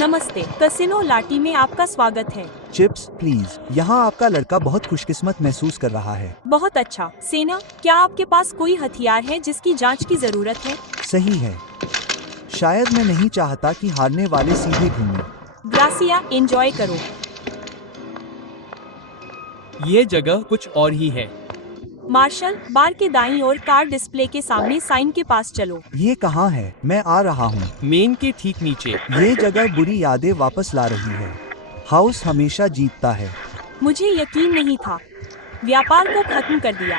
नमस्ते, कसिनो लाटी में आपका स्वागत है। Chips please. यहाँ आपका लड़का बहुत खुशकिस्मत महसूस कर रहा है। बहुत अच्छा। सेना, क्या आपके पास कोई हथियार है जिसकी जांच की जरूरत है? सही है। शायद मैं नहीं चाहता कि हारने वाले सीधे घूमें। ग्रासिया, एंजॉय करो। ये जगह कुछ और ही है। मार्शल, बार के दाईं ओर कार डिस्प्ले के सामने साइन के पास चलो। ये कहाँ है? मैं आ रहा हूँ। मेन के ठीक नीचे। ये जगह बुरी यादें वापस ला रही है। हाउस हमेशा जीतता है। मुझे यकीन नहीं था। व्यापार को खत्म कर दिया।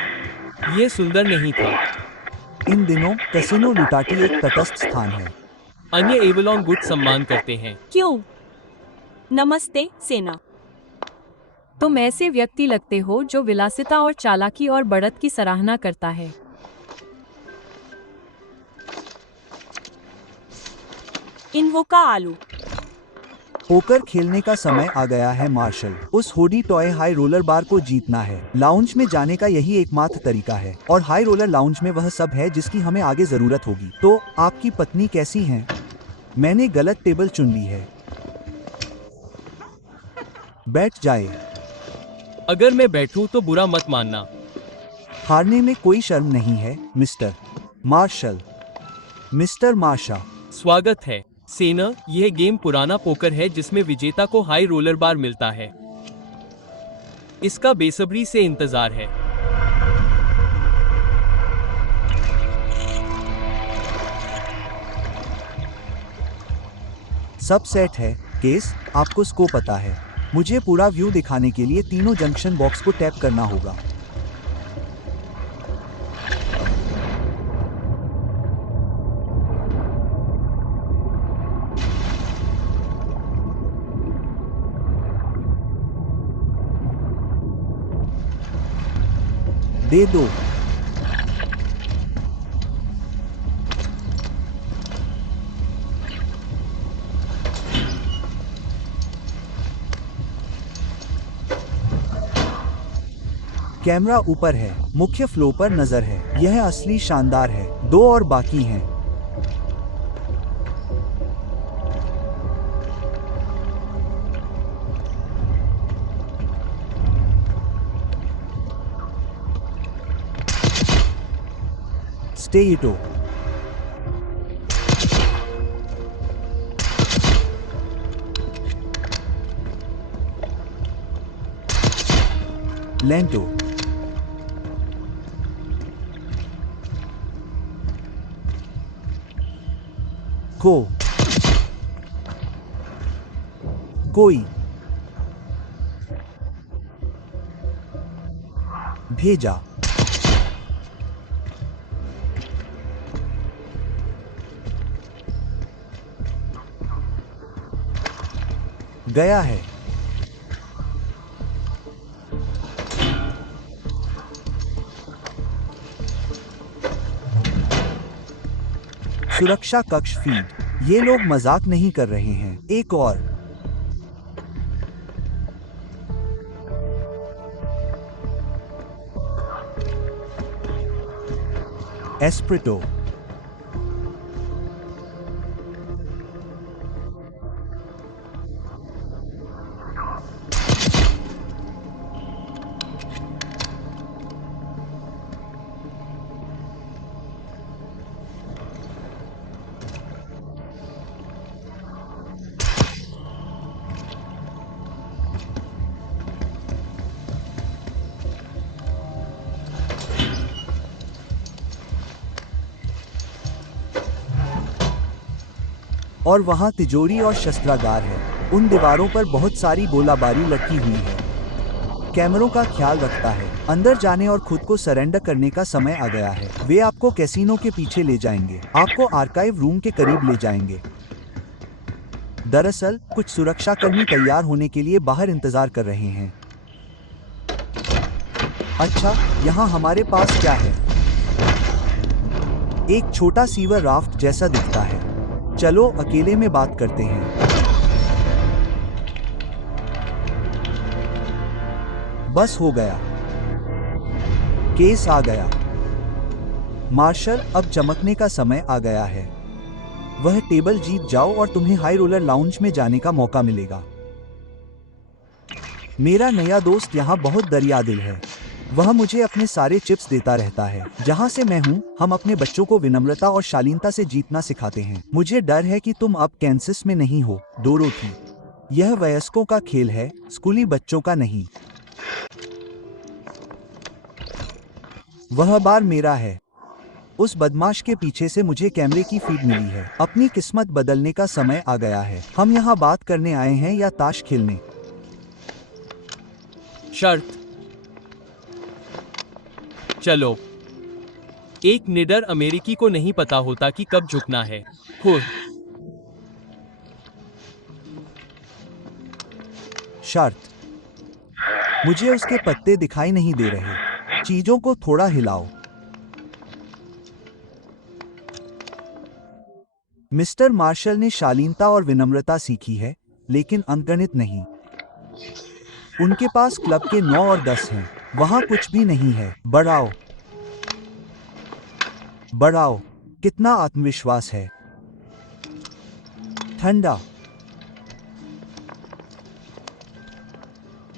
ये सुंदर नहीं था। इन दिनों कसिनो लुटाटी एक तटस्थ स्थान है। अन्य एवलॉन गुट सम्मान करते हैं। क्यों? नमस्ते, सेना। तुम ऐसे व्यक्ति लगते हो जो विलासिता और चालाकी और बढ़त की सराहना करता है। इनवोका आलू। पोकर खेलने का समय आ गया है मार्शल। उस होडी टॉय हाई रोलर बार को जीतना है। लाउंज में जाने का यही एकमात्र तरीका है और हाई रोलर लाउंज में वह सब है जिसकी हमें आगे जरूरत होगी। तो आपकी पत्नी कैसी है? मैंने गलत टेबल चुन ली है। बैठ जाए। अगर मैं बैठूं तो बुरा मत मानना। हारने में कोई शर्म नहीं है मिस्टर मार्शल। मिस्टर मार्शा। स्वागत है सेना। यह गेम पुराना पोकर है जिसमें विजेता को हाई रोलर बार मिलता है। इसका बेसब्री से इंतजार है। सब सेट है। केस, आपको स्को पता है। मुझे पूरा व्यू दिखाने के लिए तीनों जंक्शन बॉक्स को टैप करना होगा। दे दो। कैमरा ऊपर है। मुख्य फ्लो पर नजर है। यह असली शानदार है। दो और बाकी हैं। स्टे इटो। लेंटो। को कोई भेजा। गया है। सुरक्षा कक्ष फीड। ये लोग मजाक नहीं कर रहे हैं। एक और। एस्प्रिटो। और वहाँ तिजोरी और शस्त्रागार है। उन दीवारों पर बहुत सारी गोलाबारी लटकी हुई है। कैमरों का ख्याल रखता है। अंदर जाने और खुद को सरेंडर करने का समय आ गया है। वे आपको कैसीनो के पीछे ले जाएंगे। आपको आर्काइव रूम के करीब ले जाएंगे। दरअसल कुछ सुरक्षाकर्मी तैयार होने के लिए बाहर इंतजार कर रहे हैं। अच्छा, यहाँ हमारे पास क्या है? एक छोटा सीवर राफ्ट जैसा दिखता है। चलो अकेले में बात करते हैं। बस हो गया। केस आ गया। मार्शल, अब चमकने का समय आ गया है। वह टेबल जीत जाओ और तुम्हें हाई रोलर लाउंज में जाने का मौका मिलेगा। मेरा नया दोस्त यहाँ बहुत दरियादिल है। वह मुझे अपने सारे चिप्स देता रहता है। जहाँ से मैं हूँ, हम अपने बच्चों को विनम्रता और शालीनता से जीतना सिखाते हैं। मुझे डर है कि तुम अब कैंसस में नहीं हो, डोरोथी। यह वयस्कों का खेल है, स्कूली बच्चों का नहीं। वह बार मेरा है। उस बदमाश के पीछे से मुझे कैमरे की फीड मिली है। अपनी किस्मत बदलने का समय आ गया है। हम यहाँ बात करने आए हैं या ताश खेलने? शर्त। चलो। एक निडर अमेरिकी को नहीं पता होता कि कब झुकना है। खुद। शर्त। मुझे उसके पत्ते दिखाई नहीं दे रहे। चीजों को थोड़ा हिलाओ। मिस्टर मार्शल ने शालीनता और विनम्रता सीखी है, लेकिन अंकगणित नहीं। उनके पास क्लब के 9 और 10 हैं। वहां कुछ भी नहीं है। बढ़ाओ। बढ़ाओ। कितना आत्मविश्वास है। ठंडा।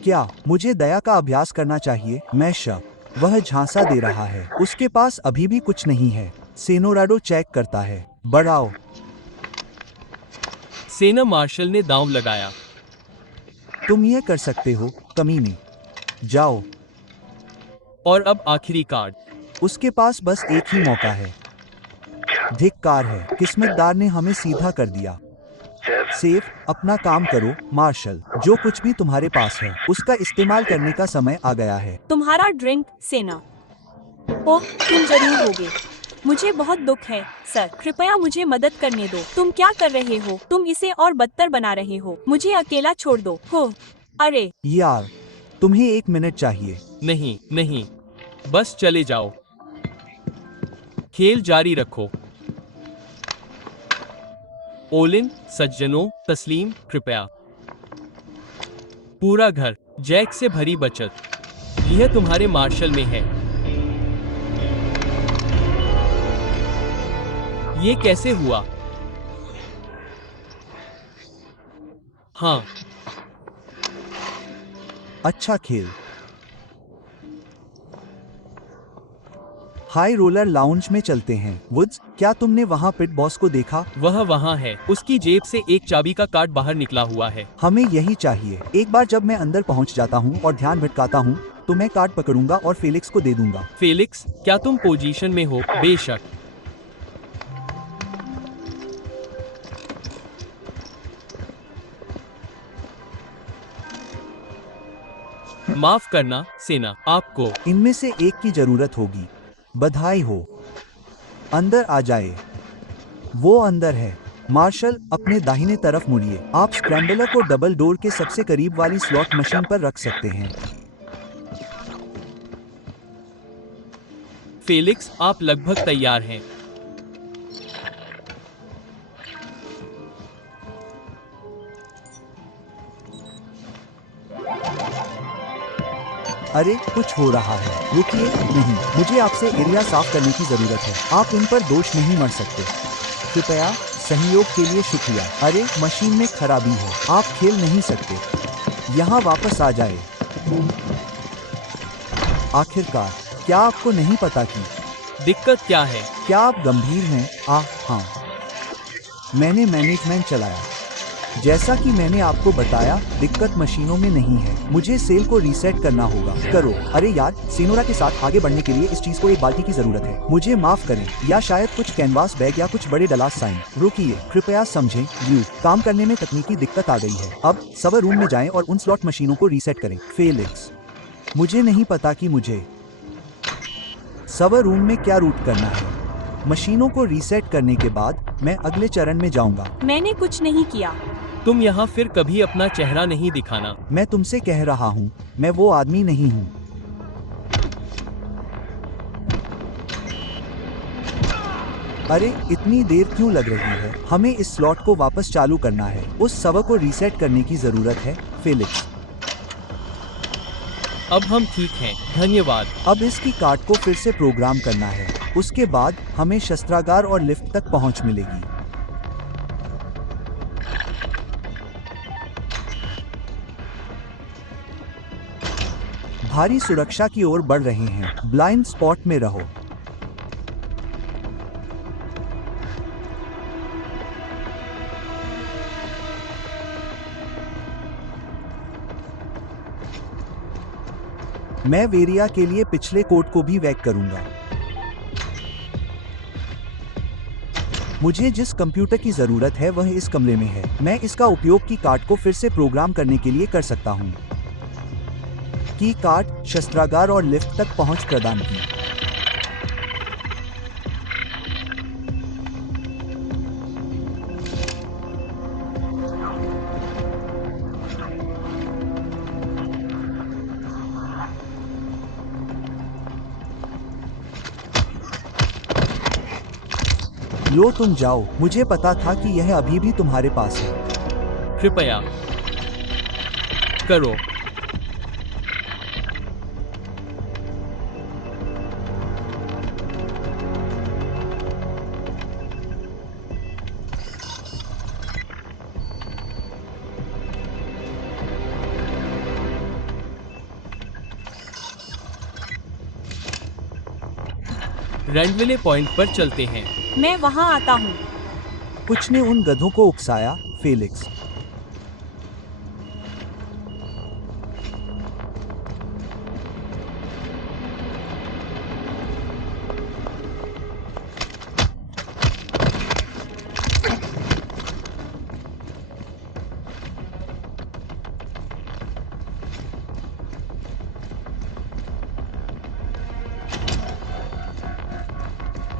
क्या मुझे दया का अभ्यास करना चाहिए? वह झांसा दे रहा है। उसके पास अभी भी कुछ नहीं है। सेनोराडो चेक करता है। बढ़ाओ। सेना मार्शल ने दांव लगाया। तुम ये कर सकते हो, कमीने। जाओ। और अब आखिरी कार्ड। उसके पास बस एक ही मौका है। धिक्कार है, किस्मतदार ने हमें सीधा कर दिया। सेफ, अपना काम करो, मार्शल। जो कुछ भी तुम्हारे पास है, उसका इस्तेमाल करने का समय आ गया है। तुम्हारा ड्रिंक, सेना। ओह, तुम जरूर होगे। मुझे बहुत दुख है, सर। कृपया मुझे मदद करने दो। तुम क्या कर रहे हो? तुम इसे और बदतर बना रहे हो। मुझे अकेला छोड़ दो। हो, अरे यार, तुम्हें 1 मिनट चाहिए। नहीं, नहीं, बस चले जाओ। खेल जारी रखो। ओलिन, सज्जनों, तस्लीम, कृपया। पूरा घर, जैक से भरी बचत। यह तुम्हारे मार्शल में है। ये कैसे हुआ? हाँ। अच्छा खेल। हाई रोलर लाउंज में चलते हैं। वुड्स, क्या तुमने वहाँ पिट बॉस को देखा? वह वहाँ है। उसकी जेब से एक चाबी का कार्ड बाहर निकला हुआ है। हमें यही चाहिए। एक बार जब मैं अंदर पहुँच जाता हूँ और ध्यान भटकाता हूँ, तो मैं कार्ड पकड़ूंगा और फेलिक्स को दे दूंगा। फेलिक्स, क्या तुम पोजीशन में हो? बेशक। माफ करना, सेना, आपको इनमें से एक की जरूरत होगी। बधाई हो। अंदर आ जाए। वो अंदर है। मार्शल, अपने दाहिने तरफ मुड़िए। आप स्क्रैम्बलर को डबल डोर के सबसे करीब वाली स्लॉट मशीन पर रख सकते हैं। फेलिक्स, आप लगभग तैयार हैं। अरे, कुछ हो रहा है। रुकिए, नहीं, मुझे आपसे एरिया साफ करने की जरूरत है। आप इन पर दोष नहीं मर सकते। कृपया, सहयोग के लिए शुक्रिया। अरे, मशीन में खराबी है। आप खेल नहीं सकते। यहाँ वापस आ जाए। आखिरकार, क्या आपको नहीं पता कि दिक्कत क्या है? क्या आप गंभीर हैं? हाँ। मैंने मैनेजमेंट चलाया। जैसा कि मैंने आपको बताया, दिक्कत मशीनों में नहीं है। मुझे सेल को रीसेट करना होगा। करो। अरे यार, सेनोरा के साथ आगे बढ़ने के लिए इस चीज को एक बाल्टी की जरूरत है। मुझे माफ करें, या शायद कुछ कैनवास बैग या कुछ बड़े डलास साइन। रुकिए, कृपया समझें, काम करने में तकनीकी दिक्कत आ गई है। अब सर्वर रूम में जाएं और उन स्लॉट मशीनों को रीसेट करें। फेलिक्स, मुझे नहीं पता कि मुझे सर्वर रूम में क्या रूट करना है। मशीनों को रीसेट करने के बाद मैं अगले चरण में जाऊंगा। मैंने कुछ नहीं किया। तुम यहाँ फिर कभी अपना चेहरा नहीं दिखाना। मैं तुमसे कह रहा हूँ, मैं वो आदमी नहीं हूँ। अरे, इतनी देर क्यों लग रही है? हमें इस स्लॉट को वापस चालू करना है। उस सर्वर को रीसेट करने की जरूरत है, फेलिक्स। अब हम ठीक हैं, धन्यवाद। अब इसकी कार्ड को फिर से प्रोग्राम करना है। उसके बाद हमें शस्त्रागार और लिफ्ट तक पहुंच मिलेगी। भारी सुरक्षा की ओर बढ़ रहे हैं। ब्लाइंड स्पॉट में रहो। मैं वेरिया के लिए पिछले कोड को भी वैक करूंगा। मुझे जिस कंप्यूटर की जरूरत है वह इस कमरे में है। मैं इसका उपयोग की कार्ड को फिर से प्रोग्राम करने के लिए कर सकता हूं। की कार्ड, शस्त्रागार और लिफ्ट तक पहुंच प्रदान की। लो तुम जाओ। मुझे पता था कि यह अभी भी तुम्हारे पास है। कृपया करो। रैंडविले पॉइंट पर चलते हैं। मैं वहाँ आता हूँ। कुछ ने उन गधों को उकसाया, फेलिक्स।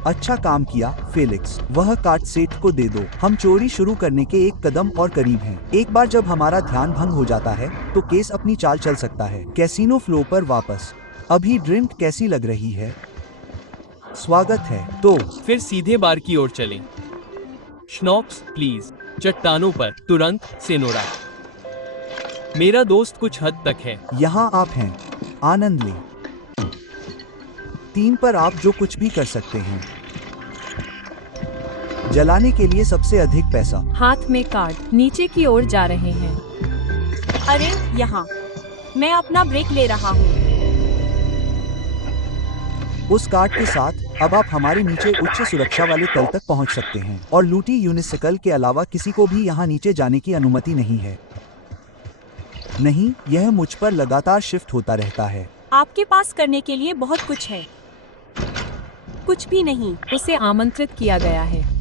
अच्छा काम किया, फेलिक्स। वह कार्ड सेठ को दे दो। हम चोरी शुरू करने के एक कदम और करीब हैं। एक बार जब हमारा ध्यान भंग हो जाता है तो केस अपनी चाल चल सकता है। कैसीनो फ्लो पर वापस। अभी ड्रिंक कैसी लग रही है? स्वागत है। तो फिर सीधे बार की ओर चलें। श्नॉप्स प्लीज। चट्टानों पर तुरंत, सेनोरा। मेरा दोस्त कुछ हद तक है। यहाँ आप हैं। आनंद लें। 3 पर आप जो कुछ भी कर सकते हैं। जलाने के लिए सबसे अधिक पैसा। हाथ में कार्ड नीचे की ओर जा रहे हैं। अरे यहाँ। मैं अपना ब्रेक ले रहा हूँ। उस कार्ड के साथ अब आप हमारे नीचे उच्च सुरक्षा वाले तल तक पहुंच सकते हैं और लूटी यूनिसिकल के अलावा किसी को भी यहाँ नीचे जाने की अनुमति नहीं है। नहीं, यह मुझ पर लगातार शिफ्ट होता रहता है। आपके पास करने के लिए बहुत कुछ है। कुछ भी नहीं। उसे आमंत्रित किया गया है।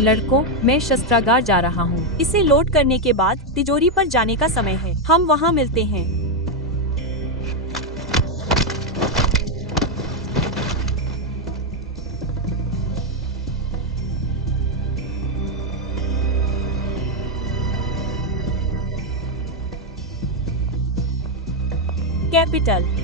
लड़कों, मैं शस्त्रागार जा रहा हूँ। इसे लोड करने के बाद तिजोरी पर जाने का समय है। हम वहाँ मिलते हैं। कैपिटल।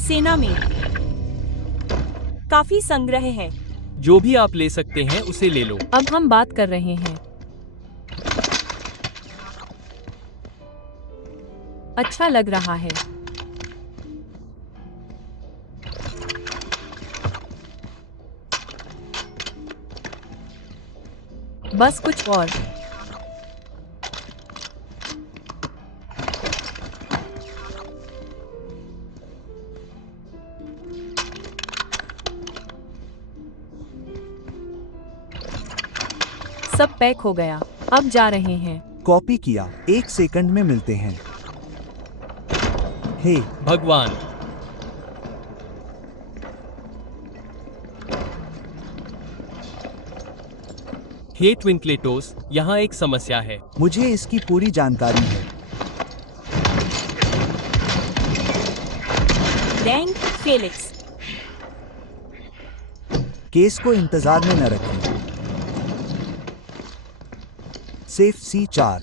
सेना में काफी संग्रह है। जो भी आप ले सकते हैं उसे ले लो। अब हम बात कर रहे हैं। अच्छा लग रहा है। बस कुछ और। सब पैक हो गया, अब जा रहे हैं। कॉपी किया, 1 सेकंड में मिलते हैं। हे भगवान, हे ट्विंकलेटोस, यहाँ एक समस्या है। मुझे इसकी पूरी जानकारी है। Rank Felix. केस को इंतजार में न रखें। Safe C4।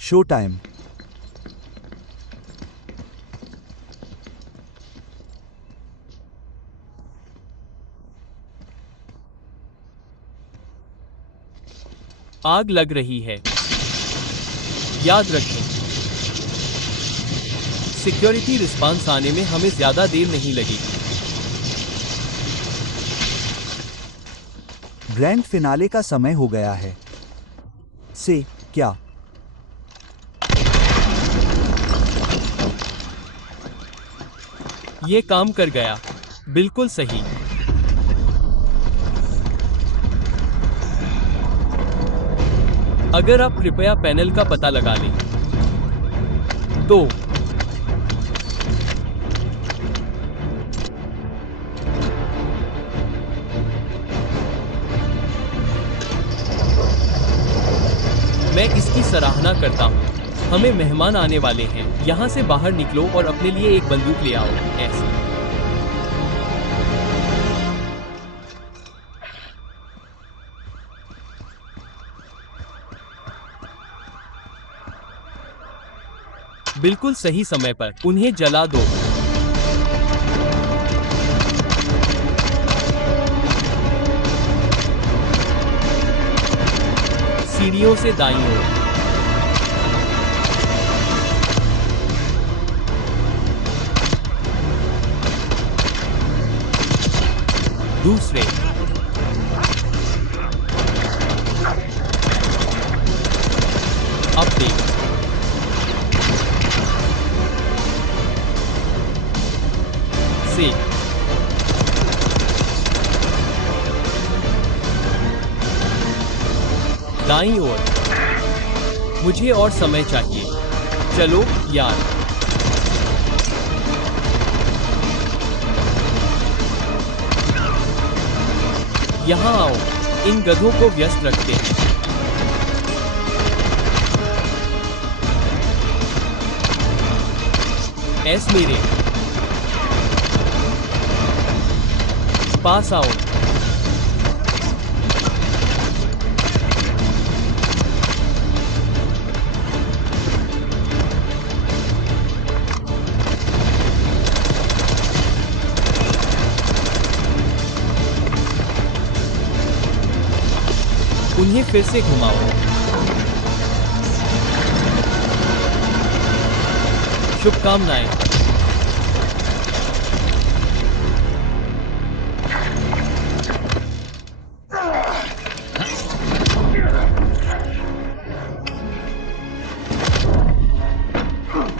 Show time. आग लग रही है, याद रखें। सिक्योरिटी रिस्पांस आने में हमें ज्यादा देर नहीं लगेगी। ग्रैंड फिनाले का समय हो गया है। से क्या? ये काम कर गया, बिल्कुल सही। अगर आप कृपया पैनल का पता लगा लें तो मैं इसकी सराहना करता हूं। हमें मेहमान आने वाले हैं। यहां से बाहर निकलो और अपने लिए एक बंदूक ले आओ। ऐसे बिल्कुल सही समय पर उन्हें जला दो। सीढ़ियों से दाईं ओर। दूसरे। अब देख। से दाईं ओर। मुझे और समय चाहिए। चलो यार। यहाँ आओ, इन गधों को व्यस्त रखते हैं। एस मेरे पास आओ। उन्हें फिर से घुमाओ। शुभकामनाएं।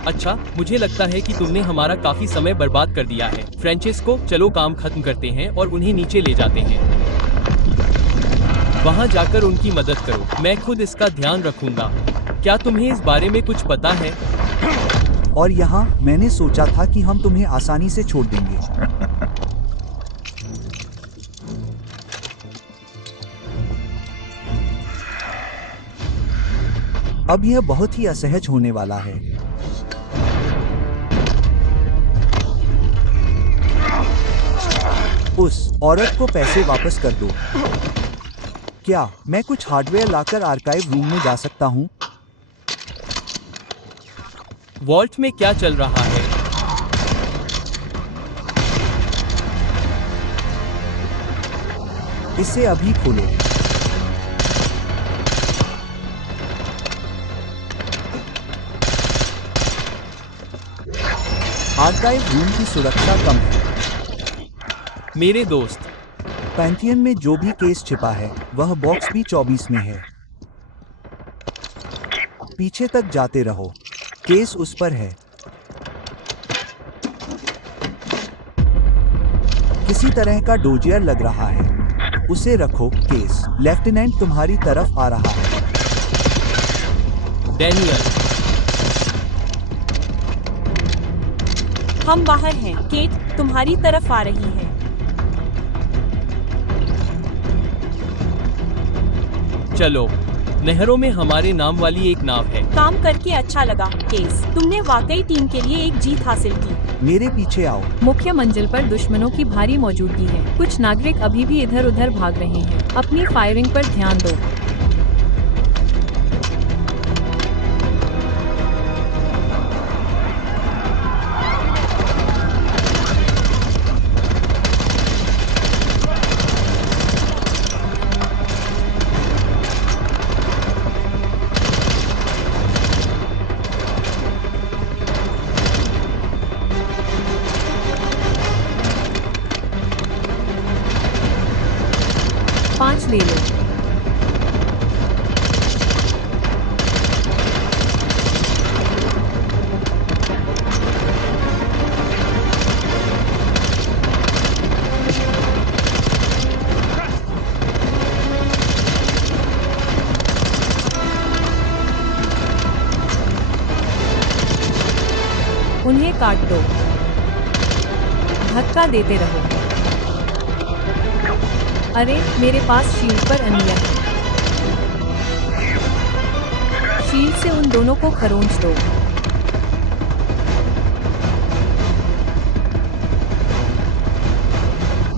अच्छा, मुझे लगता है कि तुमने हमारा काफी समय बर्बाद कर दिया है। फ्रांचेस्को, चलो काम खत्म करते हैं और उन्हें नीचे ले जाते हैं। वहां जाकर उनकी मदद करो। मैं खुद इसका ध्यान रखूंगा। क्या तुम्हें इस बारे में कुछ पता है? और यहाँ मैंने सोचा था कि हम तुम्हें आसानी से छोड़ देंगे। अब यह बहुत ही असहज होने वाला है। उस औरत को पैसे वापस कर दो। क्या मैं कुछ हार्डवेयर लाकर आर्काइव रूम में जा सकता हूं? वॉल्ट में क्या चल रहा है? इसे अभी खोलो। आर्काइव रूम की सुरक्षा कम है। मेरे दोस्त, पैंथियन में जो भी केस छिपा है वह बॉक्स B24 में है। पीछे तक जाते रहो। केस उस पर है। किसी तरह का डोजियर लग रहा है। उसे रखो। केस, लेफ्टिनेंट तुम्हारी तरफ आ रहा है। डैनियल, हम बाहर हैं। केट तुम्हारी तरफ आ रही है। चलो। नहरों में हमारे नाम वाली एक नाव है। काम करके अच्छा लगा केस। तुमने वाकई टीम के लिए एक जीत हासिल की। मेरे पीछे आओ। मुख्य मंजिल पर दुश्मनों की भारी मौजूदगी है। कुछ नागरिक अभी भी इधर उधर भाग रहे हैं। अपनी फायरिंग पर ध्यान दो। पाँच ले लो। उन्हें काट दो। धक्का देते रहो। अरे मेरे पास शील्ड पर अनिया है। शील्ड से उन दोनों को खरोंच दो।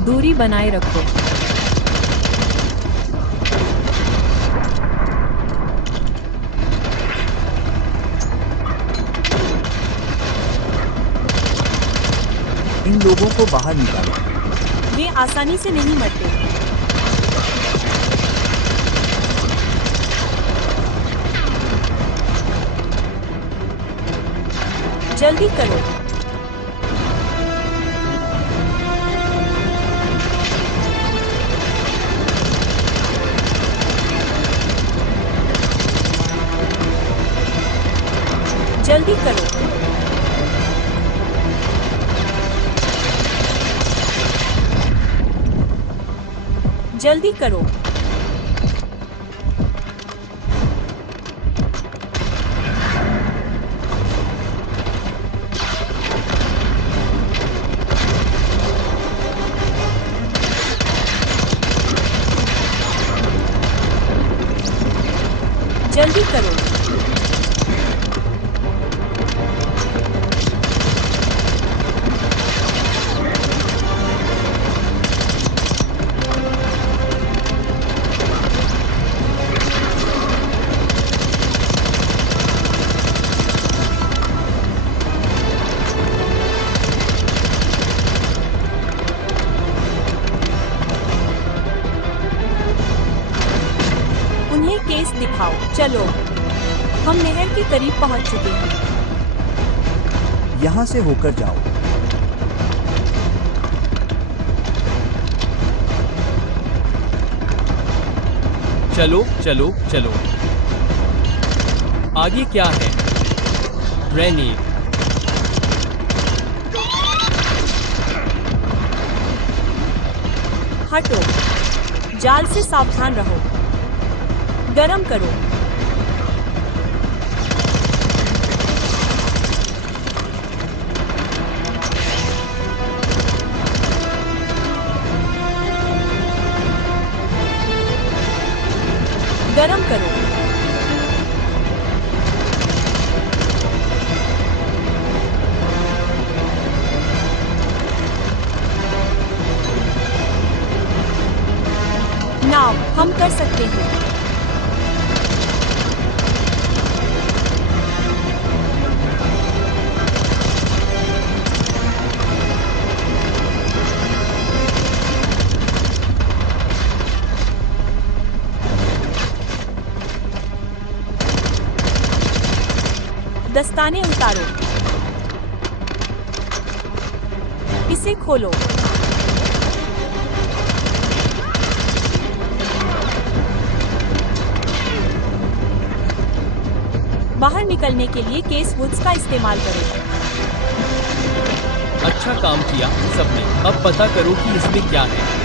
दूरी बनाए रखो। इन लोगों को बाहर निकालो। वे आसानी से नहीं मरते। जल्दी करो। जल्दी करो। जल्दी करो। जल्दी करो। उन्हें केस दिखाओ। चलो, हम नहर के करीब पहुंच चुके हैं। यहाँ से होकर जाओ। चलो चलो चलो। आगे क्या है? ग्रेनेड। हटो। जाल से सावधान रहो। गरम करो। गरम करो। नाव, हम कर सकते हैं। दस्ताने उतारो। इसे खोलो। बाहर निकलने के लिए केस वुड्स का इस्तेमाल करो। अच्छा काम किया सबने। अब पता करो कि इसमें क्या है।